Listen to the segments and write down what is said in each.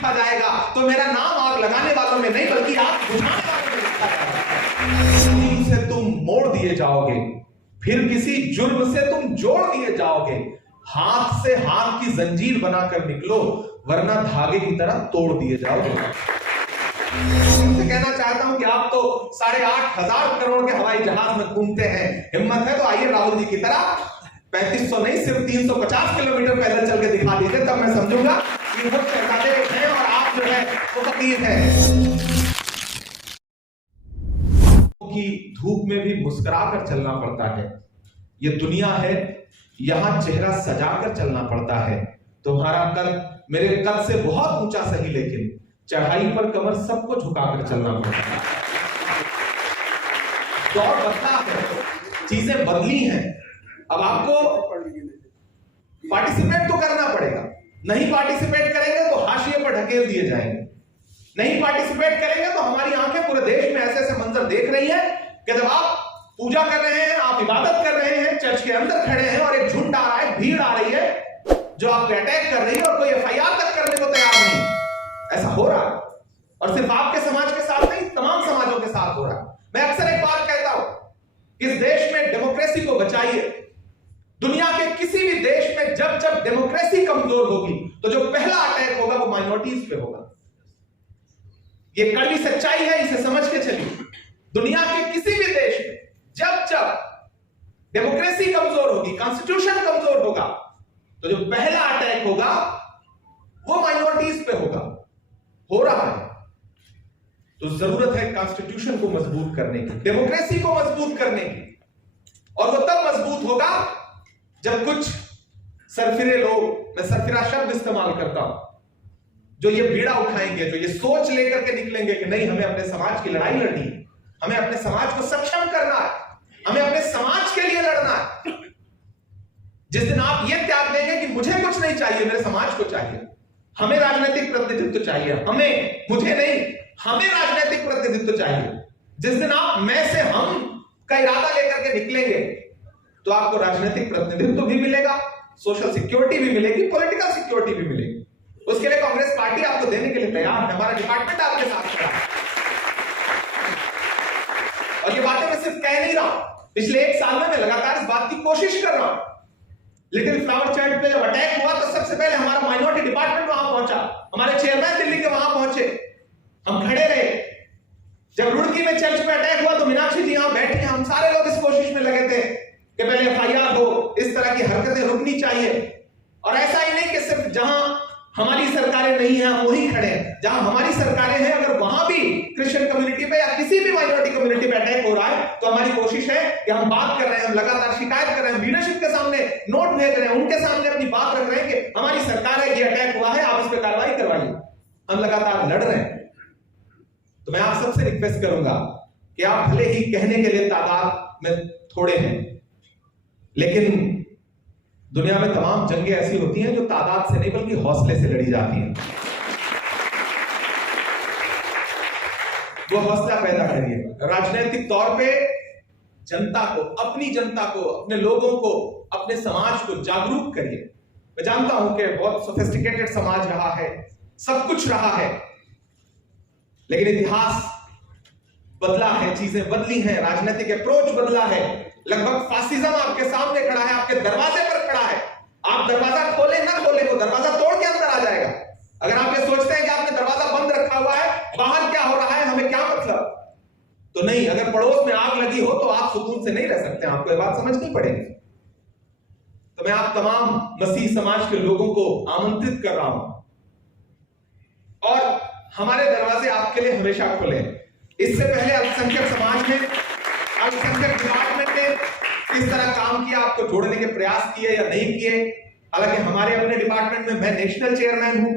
लिखा जाएगा तो मेरा नाम आग लगाने वालों में नहीं बल्कि आग बुझाने वालों में लिखा जाएगा। से तुम मोड़ दिए जाओगे, फिर किसी जुर्म से तुम जोड़ दिए जाओगे। हाथ से हाथ की जंजीर बनाकर निकलो, वरना धागे की तरह तोड़ दिए जाओगे। मैं कहना चाहता हूं कि आप तो 8,500 करोड़ के हवाई जहाज में घूमते हैं, हिम्मत है तो आइए राहुल जी की तरह 3500 नहीं सिर्फ 350 किलोमीटर पैदल चल के दिखा दीजिए, तब मैं समझूंगा कि वो शहजादे हैं और आप जो है वो फकीर हैं। की धूप में भी मुस्कुरा कर चलना पड़ता है। ये दुनिया है, यहां चेहरा सजाकर चलना पड़ता है। तुम्हारा कद मेरे कद से बहुत ऊंचा सही, लेकिन चढ़ाई पर कमर सबको झुकाकर चलना पड़ता है। दौर बदला है, चीजें बदली हैं। अब आपको पार्टिसिपेट तो करना पड़ेगा। नहीं पार्टिसिपेट करेंगे तो हाशिए पर ढकेल दिए जाएंगे। नहीं पार्टिसिपेट करेंगे तो हमारी आंखें पूरे देश में ऐसे ऐसे मंजर देख रही हैं कि जब आप पूजा कर रहे हैं, आप इबादत कर रहे हैं, चर्च के अंदर खड़े हैं और एक झुंड आ रहा है, भीड़ आ रही है जो आप पे अटैक कर रही है और कोई एफआईआर तक करने को तैयार नहीं। ऐसा हो रहा है और सिर्फ आपके समाज के साथ नहीं, तमाम समाजों के साथ हो रहा है। मैं अक्सर एक बात कहता हूं, इस देश में डेमोक्रेसी को बचाइए। दुनिया के किसी भी देश में जब जब डेमोक्रेसी कमजोर होगी तो जो पहला अटैक होगा वो माइनॉरिटीज पे होगा। ये कड़वी सच्चाई है, इसे समझ के चलिए। दुनिया के किसी भी देश में जब जब डेमोक्रेसी कमजोर होगी, कॉन्स्टिट्यूशन कमजोर होगा, तो जो पहला अटैक होगा वो माइनॉरिटीज पे होगा। हो रहा है तो जरूरत है कॉन्स्टिट्यूशन को मजबूत करने की, डेमोक्रेसी को मजबूत करने की। और वो तब मजबूत होगा जब कुछ सरफिरे लोग, मैं सरफिरा शब्द इस्तेमाल करता हूं, जो ये बीड़ा उठाएंगे, जो ये सोच लेकर के निकलेंगे कि नहीं हमें अपने समाज की लड़ाई लड़नी है, हमें अपने समाज को सक्षम करना है, हमें अपने समाज के लिए लड़ना है। जिस दिन आप ये त्याग देंगे कि मुझे कुछ नहीं चाहिए, मेरे समाज को चाहिए, हमें राजनीतिक प्रतिनिधित्व चाहिए, मुझे नहीं, हमें राजनीतिक प्रतिनिधित्व चाहिए। जिस दिन आप मैं से हम का इरादा लेकर के निकलेंगे तो आपको राजनीतिक प्रतिनिधित्व भी मिलेगा, सोशल सिक्योरिटी भी मिलेगी, पॉलिटिकल सिक्योरिटी भी मिलेगी। उसके लिए कांग्रेस पार्टी आपको देने के लिए तैयार है, हमारा डिपार्टमेंट आपके साथ खड़ा है। और ये बातें मैं सिर्फ कह नहीं रहा हूं, पिछले 1 साल में मैं लगातार इस बात की कोशिश कर रहा हूं। लिटिल फ्लावर चाइल्ड पे जब अटैक हुआ तो सबसे पहले हमारा माइनॉरिटी डिपार्टमेंट वहां पहुंचा, हमारे चेयरमैन दिल्ली के वहां पहुंचे, हम खड़े रहे। जब रुड़की में चर्च पे अटैक हुआ तो मीनाक्षी जी यहां बैठी, हम सारे लोग इस कोशिश में लगे थे कि पहले एफआईआर हो, इस तरह की हरकतें रुकनी चाहिए। और ऐसा ही नहीं कि सिर्फ जहां हमारी सरकारें नहीं है हम वहीं खड़े हैं, जहां हमारी सरकारें हैं अगर वहां भी क्रिश्चियन कम्युनिटी पे या किसी भी माइनॉरिटी कम्युनिटी पे अटैक हो रहा है तो हमारी कोशिश है कि हम बात कर रहे हैं, हम लगातार शिकायत कर रहे हैं, लीडरशिप के सामने नोट भेज रहे हैं, उनके सामने अपनी बात रख रहे हैं कि हमारी सरकार है, ये अटैक हुआ है, आप इस पर कार्रवाई करवाइए। हम लगातार लड़ रहे हैं। तो मैं आप सबसे रिक्वेस्ट करूंगा कि आप भले ही कहने के लिए तादाद में थोड़े हैं, लेकिन दुनिया में तमाम जंगें ऐसी होती हैं जो तादाद से नहीं बल्कि हौसले से लड़ी जाती हैं। वो हौसला पैदा करिए, राजनीतिक तौर पे जनता को, अपनी जनता को, अपने लोगों को, अपने समाज को जागरूक करिए। मैं जानता हूं कि बहुत सोफिस्टिकेटेड समाज रहा है, सब कुछ रहा है, लेकिन इतिहास बदला है, चीजें बदली हैं, राजनीतिक अप्रोच बदला है। लगभग फासिज्म आपके सामने खड़ा है, आपके दरवाजे पर खड़ा है। आप दरवाजा खोले ना खोले, वो दरवाजा तोड़ के अंदर आ जाएगा। अगर आप ये सोचते हैं कि आपने दरवाजा बंद रखा हुआ है, बाहर क्या हो रहा है हमें क्या मतलब, तो नहीं। अगर पड़ोस में आग लगी हो तो आप सुकून से नहीं रह सकते, आपको ये बात समझनी पड़ेगी। तो मैं आप तमाम मसीह समाज के लोगों को आमंत्रित कर रहा हूं, और हमारे दरवाजे आपके लिए हमेशा खुले हैं। इससे पहले अल्पसंख्यक समाज में, अल्पसंख्यक डिपार्टमेंट ने किस तरह काम किया, आपको जोड़ने के प्रयास किए या नहीं किए। हालांकि हमारे अपने डिपार्टमेंट में मैं नेशनल चेयरमैन हूं,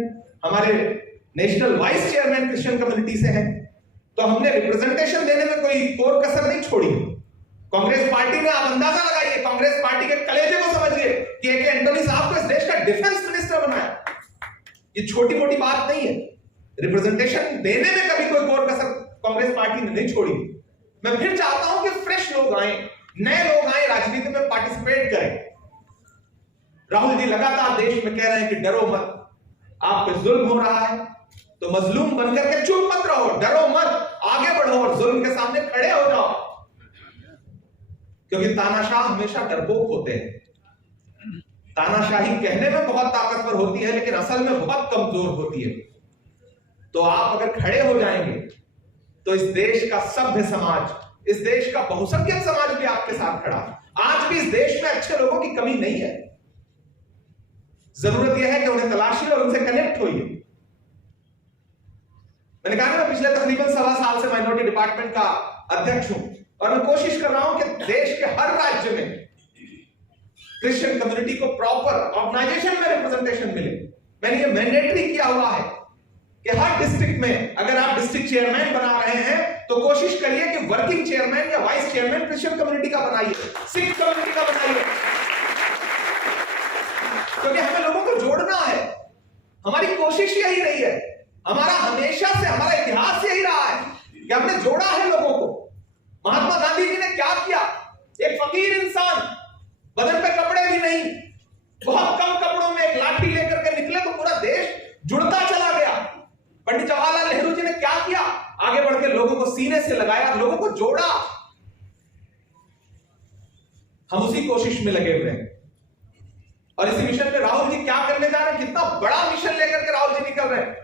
हमारे national vice chairman Christian community से हैं, तो हमने रिप्रेजेंटेशन देने में कोई कोर कसर नहीं छोड़ी। कांग्रेस पार्टी में आप अंदाजा लगाइए, कांग्रेस पार्टी के कलेजे को समझिए कि ए.के. एंटोनी साहब को इस देश का डिफेंस मिनिस्टर बनाया। ये छोटी मोटी बात नहीं है। रिप्रेजेंटेशन देने में कभी कोई कोर कसर कांग्रेस पार्टी ने नहीं छोड़ी। मैं फिर चाहता हूं कि फ्रेश लोग आए, नए लोग आए, राजनीति में पार्टिसिपेट करें। राहुल जी लगातार देश में कह रहे हैं कि डरो मत, आप पे जुल्म हो रहा है, तो मजलूम बनकर के चुप मत रहो, डरो मत, आगे बढ़ो और जुल्म के सामने खड़े हो जाओ, क्योंकि तानाशाह हमेशा डरपोक होते हैं। तानाशाही कहने में बहुत ताकतवर होती है लेकिन असल में बहुत कमजोर होती है। तो आप अगर खड़े हो जाएंगे तो इस देश का सभ्य समाज, इस देश का बहुसंख्यक समाज भी आपके साथ खड़ा है। आज भी इस देश में अच्छे लोगों की कमी नहीं है, जरूरत यह है कि उन्हें तलाशिए और उनसे कनेक्ट होइए। मैंने कहा मैं पिछले तकरीबन 1.25 साल से माइनॉरिटी डिपार्टमेंट का अध्यक्ष हूं और मैं कोशिश कर रहा हूं कि देश के हर राज्य में क्रिश्चियन कम्युनिटी को प्रॉपर ऑर्गेनाइजेशन में रिप्रेजेंटेशन मिले। मैंने ये मैंडेटरी किया हुआ है कि हर डिस्ट्रिक्ट में अगर आप डिस्ट्रिक्ट चेयरमैन बना रहे हैं तो कोशिश करिए कि वर्किंग चेयरमैन या वाइस चेयरमैन क्रिश्चियन कम्युनिटी का बनाइए, सिख कम्युनिटी का बनाइए, क्योंकि हमें लोगों को जोड़ना है। हमारी कोशिश यही रही है, हमारा हमेशा से हमारा इतिहास यही रहा है कि हमने जोड़ा है लोगों को। महात्मा गांधी जी ने क्या किया, एक फकीर इंसान, बदन पे कपड़े भी नहीं, बहुत कम कपड़ों में एक लाठी लेकर के निकले तो पूरा देश जुड़ता चला गया। पंडित जवाहरलाल नेहरू जी ने क्या किया, आगे बढ़ के लोगों को सीने से लगाया, लोगों को जोड़ा। हम उसी कोशिश में लगे हुए हैं और इसी मिशन में राहुल जी क्या करने जा रहे हैं, कितना बड़ा मिशन लेकर के राहुल जी निकल रहे हैं।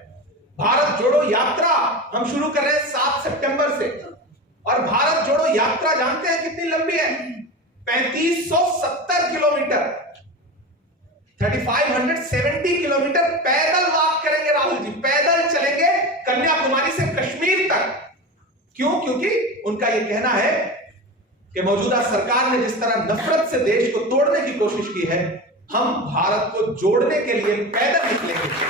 भारत जोड़ो यात्रा हम शुरू कर रहे हैं 7 सितंबर से, और भारत जोड़ो यात्रा जानते हैं कितनी लंबी है, 3570 किलोमीटर, 3570 किलोमीटर पैदल वॉक करेंगे राहुल जी, पैदल चलेंगे कन्याकुमारी से कश्मीर तक। क्यों? क्योंकि उनका यह कहना है कि मौजूदा सरकार ने जिस तरह नफरत से देश को तोड़ने की कोशिश की है, हम भारत को जोड़ने के लिए पैदल निकलेंगे।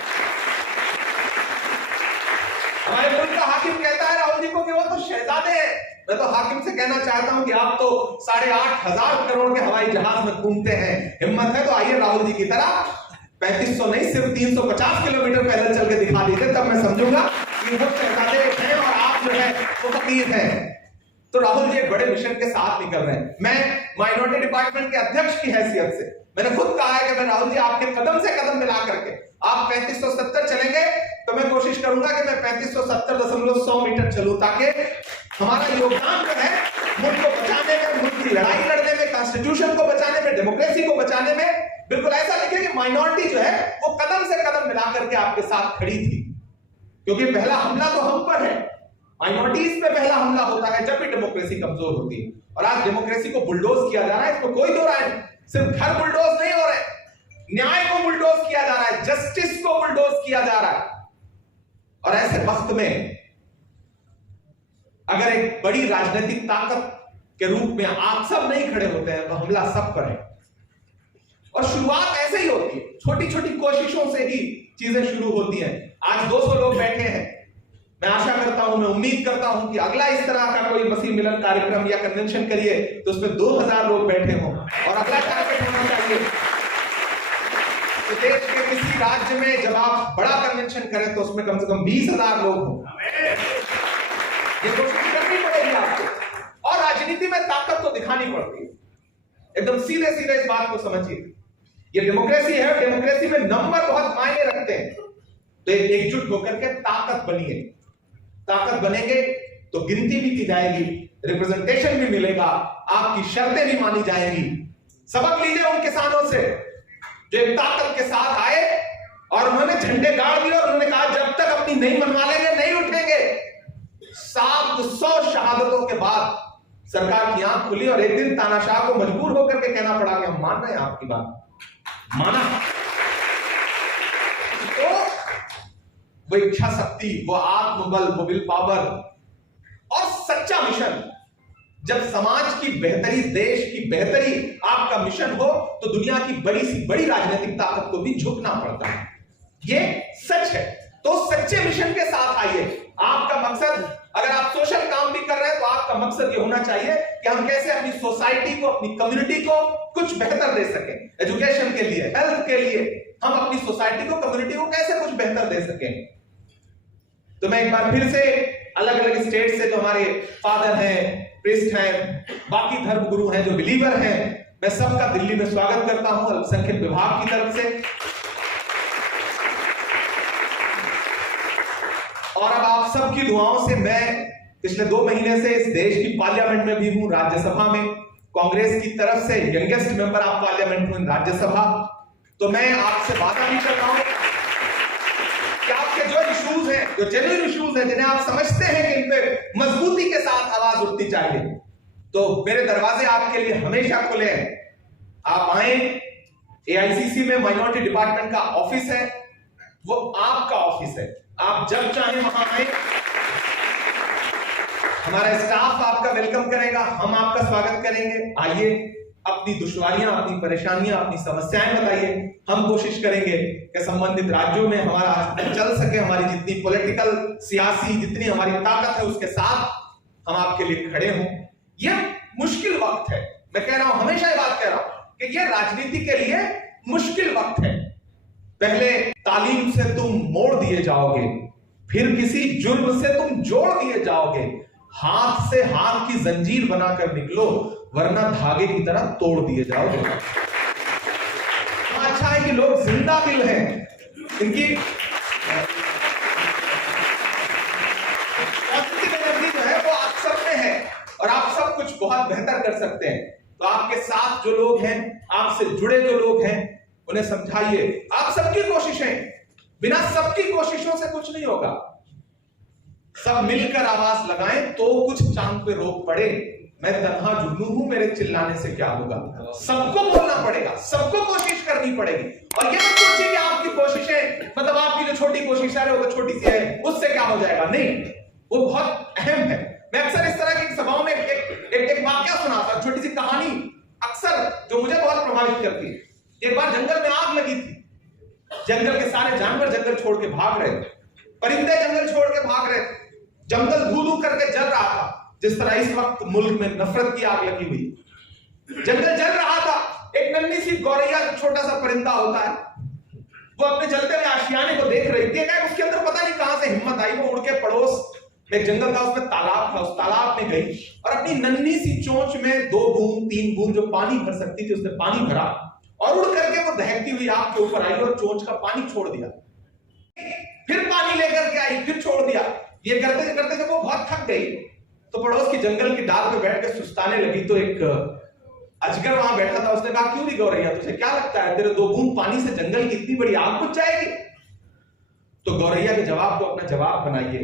हमारे मुल्क का हाकिम कहता है राहुल जी को कि वो तो शहजादे हैं। मैं तो हाकिम से कहना चाहता हूं कि आप तो 8,500 करोड़ के हवाई जहाज में घूमते हैं, हिम्मत है तो आइए राहुल जी की तरह 3500 नहीं सिर्फ 350 किलोमीटर पैदल चल के दिखा दीजिए, तब मैं समझूंगा कि वो शहजादे हैं और आप जो है वो फकीर हैं। तो राहुल जी एक बड़े मिशन के साथ निकल रहे हैं। मैं माइनॉरिटी डिपार्टमेंट के अध्यक्ष की हैसियत से मैंने खुद कहा है कि मैं राहुल जी आपके कदम से कदम मिला करके आप 3570 चलेंगे तो मैं कोशिश करूंगा कि मैं 3570.100 मीटर चलूं, ताकि हमारा योगदान जो है मुल्क को बचाने में, मुल्क की लड़ाई लड़ने में, कॉन्स्टिट्यूशन को बचाने में, डेमोक्रेसी को बचाने में, बिल्कुल ऐसा लिखे कि माइनॉरिटी जो है वो कदम से कदम मिला करके आपके साथ खड़ी थी। क्योंकि पहला हमला तो हम पर है, माइनॉरिटीज पे पहला हमला होता है जब भी डेमोक्रेसी कमजोर होती है। और आज डेमोक्रेसी को बुलडोज किया जा रहा है, इसमें कोई दो राय नहीं। सिर्फ घर बुलडोज नहीं हो रहे, न्याय को बुलडोज किया जा रहा है, जस्टिस को बुलडोज किया जा रहा है। और ऐसे वक्त में अगर एक बड़ी राजनीतिक ताकत के रूप में आप सब नहीं खड़े होते हैं तो हमला सब पर है। और शुरुआत ऐसे ही होती है, छोटी छोटी कोशिशों से ही चीजें शुरू होती हैं। आज 200 लोग बैठे हैं, मैं आशा करता हूं, मैं उम्मीद करता हूं कि अगला इस तरह का कोई मसीह मिलन कार्यक्रम या कन्वेंशन करिए तो उसमें 2000 लोग बैठे हों। और अगला टारगेट होना चाहिए कि देश के किसी राज्य में जब आप बड़ा कन्वेंशन करें तो उसमें कम से कम 20,000 लोग हों। ये कोशिश करनी पड़ेगी आपको, और राजनीति में ताकत तो दिखानी पड़ती है। एकदम सीधे सीधे इस बात को समझिए, ये डेमोक्रेसी है, डेमोक्रेसी में नंबर बहुत मायने रखते हैं। तो एकजुट होकर के ताकत बनिए, ताकत बनेंगे तो गिनती भी की जाएगी, रिप्रेजेंटेशन भी मिलेगा, आपकी शर्तें भी मानी जाएंगी। सबक लीजिए उन किसानों से जो एक ताकत के साथ आए और उन्होंने झंडे गाड़ दिए और उन्होंने कहा जब तक अपनी नहीं मनवा लेंगे नहीं उठेंगे। 700 शहादतों के बाद सरकार की आंख खुली और एक दिन तानाशाह को मजबूर होकर के कहना पड़ा कि हम मान रहे हैं आपकी बात, माना। तो वो इच्छा शक्ति, वो आत्मबल, वो विल पावर और सच्चा मिशन, जब समाज की बेहतरी, देश की बेहतरी आपका मिशन हो तो दुनिया की बड़ी सी बड़ी राजनीतिक ताकत को भी झुकना पड़ता है। ये सच है। तो सच्चे मिशन के साथ आइए। आपका मकसद, अगर आप सोशल काम भी कर रहे हैं तो आपका मकसद ये होना चाहिए कि हम कैसे अपनी सोसाइटी को, अपनी कम्युनिटी को कुछ बेहतर दे सकें। एजुकेशन के लिए, हेल्थ के लिए, हम अपनी सोसाइटी को, कम्युनिटी को कैसे कुछ बेहतर दे सकें। तो मैं एक बार फिर से अलग अलग स्टेट से जो हमारे फादर हैं, प्रीस्ट हैं, बाकी धर्म गुरु हैं, जो बिलीवर हैं, मैं सबका दिल्ली में स्वागत करता हूं अल्पसंख्यक विभाग की तरफ से। और अब आप सबकी दुआओं से मैं पिछले 2 महीने से इस देश की पार्लियामेंट में भी हूं, राज्यसभा में कांग्रेस की तरफ से यंगेस्ट मेंबर ऑफ पार्लियामेंट हूं राज्यसभा। तो मैं आपसे वादा भी कर रहा हूं कि आपके जो इश्यूज हैं, जो जेन्युइन इश्यूज हैं, जिन्हें आप समझते हैं कि इन पे मजबूती के साथ आवाज उठनी चाहिए, तो मेरे दरवाजे आपके लिए हमेशा खुले हैं। आप आए, एआईसीसी में माइनॉरिटी डिपार्टमेंट का ऑफिस है, वो आपका ऑफिस है, आप जब चाहें वहां आए, हमारा स्टाफ आपका वेलकम करेगा, हम आपका स्वागत करेंगे। आइए, अपनी दुश्वारियां, अपनी परेशानियां, अपनी समस्याएं बताइए। हम कोशिश करेंगे कि संबंधित राज्यों में हमारा चल सके, हमारी जितनी पॉलिटिकल, सियासी, जितनी हमारी ताकत है उसके साथ हम आपके लिए खड़े हों। यह मुश्किल वक्त है, मैं कह रहा हूं, हमेशा ये बात कह रहा हूं कि यह राजनीति के लिए मुश्किल वक्त है। पहले तालीम से तुम मोड़ दिए जाओगे, फिर किसी जुर्म से तुम जोड़ दिए जाओगे। हाथ से हाथ की जंजीर बनाकर निकलो, वरना धागे की तरह तोड़ दिए जाओगे। तो अच्छा है कि लोग जिंदा दिल हैं, इनकी पॉजिटिव एनर्जी जो है वो आप सब में है और आप सब कुछ बहुत बेहतर कर सकते हैं। तो आपके साथ जो लोग हैं, आपसे जुड़े जो लोग हैं, उन्हें समझाइए। आप सबकी कोशिशें, बिना सबकी कोशिशों से कुछ नहीं होगा। सब मिलकर आवाज लगाएं तो कुछ चांद पे रोक पड़े। मैं तन्हा जुगनू हूं, मेरे चिल्लाने से क्या होगा। सबको बोलना पड़ेगा, सबको कोशिश करनी पड़ेगी। और ये मत सोचिए कि आपकी कोशिशें, मतलब आपकी जो छोटी कोशिश है वो तो छोटी सी है, उससे क्या हो जाएगा। नहीं, वो बहुत अहम है। मैं अक्सर इस तरह की सभाओं में एक वाकया सुनाता, छोटी सी कहानी अक्सर जो मुझे बहुत प्रभावित करती है। एक बार जंगल में आग लगी थी, जंगल के सारे जानवर जंगल छोड़ के भाग रहे, परिंदे जंगल छोड़ के भाग रहे, जंगल धू-धू करके जल रहा था। जिस तरह इस वक्त मुल्क में नफरत की आग लगी हुई, जंगल जल रहा था। एक नन्ही सी गौरैया, छोटा सा परिंदा होता है, वो अपने जलते हुए आशियाने को देख रही थी। उसके अंदर पता नहीं कहां से हिम्मत आई, वो उड़ के पड़ोस एक जंगल था, उसमें तालाब था, उस तालाब में गई और अपनी नन्ही सी चोंच में 2 बूंद 3 बूंद जो पानी भर सकती थी उसने पानी भरा और उड़ करके वो दहकती हुई आग के ऊपर आई और चोंच का पानी छोड़ दिया। फिर पानी लेकर के आई, फिर छोड़ दिया। ये करते करते जब वो बहुत थक गई तो पड़ोस की जंगल की डाल पे बैठ के सुस्ताने लगी, तो एक अजगर वहां बैठा था। उसने कहा, क्यों नहीं गौरैया, तुझे क्या लगता है तेरे 2 बूंद पानी से जंगल की इतनी बड़ी आग बुझ जाएगी? तो गौरैया के जवाब को अपना जवाब बनाइए।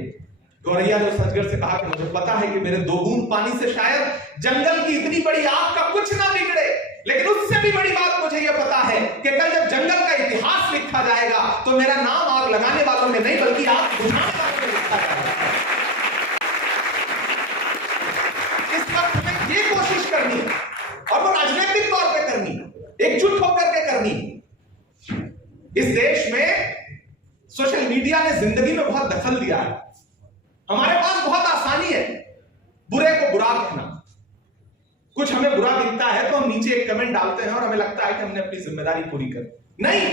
गौरैया ने उस अजगर से कहा कि मुझे पता है कि मेरे 2 बूंद पानी से शायद जंगल की इतनी बड़ी आग का कुछ ना बिगड़े, लेकिन उससे भी बड़ी बात मुझे यह पता है कि कल जब जंगल का इतिहास लिखा जाएगा तो मेरा नाम आग लगाने वालों में नहीं बल्कि आग बुझाने वालों में लिखा जाएगा। इस वक्त हमें ये कोशिश करनी और वो राजनीतिक तौर पे करनी, एकजुट होकर के करनी। इस देश में सोशल मीडिया ने जिंदगी में बहुत दखल दिया है। हमारे पास बहुत आसानी है बुरे को बुरा कहना। कुछ हमें बुरा दिखता है तो हम नीचे एक कमेंट डालते हैं और हमें लगता है कि हमने अपनी जिम्मेदारी पूरी कर। नहीं,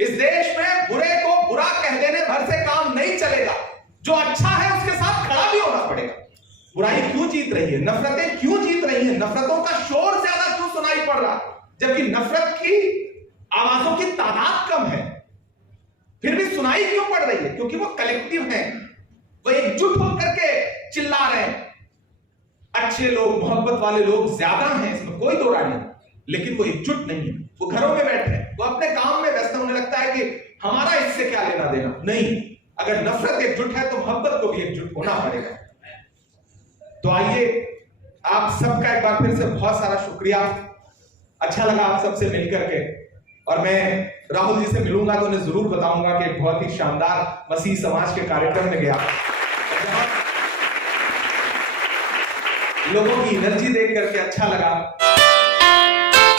इस देश में बुरे को बुरा कह देने भर से काम नहीं चलेगा। जो अच्छा है उसके साथ खड़ा भी होना पड़ेगा। बुराई क्यों जीत रही है, नफरतें क्यों जीत रही है, नफरतों का शोर ज्यादा क्यों सुनाई पड़ रहा, जबकि नफरत की आवाजों की तादाद कम है, फिर भी सुनाई क्यों पड़ रही है? क्योंकि वो कलेक्टिव है, वो एकजुट होकर के चिल्ला रहे हैं। अच्छे लोग, मोहब्बत वाले लोग ज्यादा हैं, इसमें कोई दो राय नहीं, लेकिन वो एकजुट नहीं है। वो घरों में बैठे हैं, वो अपने काम में व्यस्त हैं। उन्हें लगता है कि हमारा इससे क्या लेना देना। नहीं, अगर नफरत एकजुट है तो मोहब्बत को भी एकजुट होना पड़ेगा। तो आइए, आप सबका एक बार फिर से बहुत सारा शुक्रिया। अच्छा लगा आप सबसे मिलकर के, और मैं राहुल जी से मिलूंगा तो उन्हें जरूर बताऊंगा कि एक बहुत ही शानदार मसीह समाज के कार्यक्रम में गया, लोगों की एनर्जी देख करके अच्छा लगा।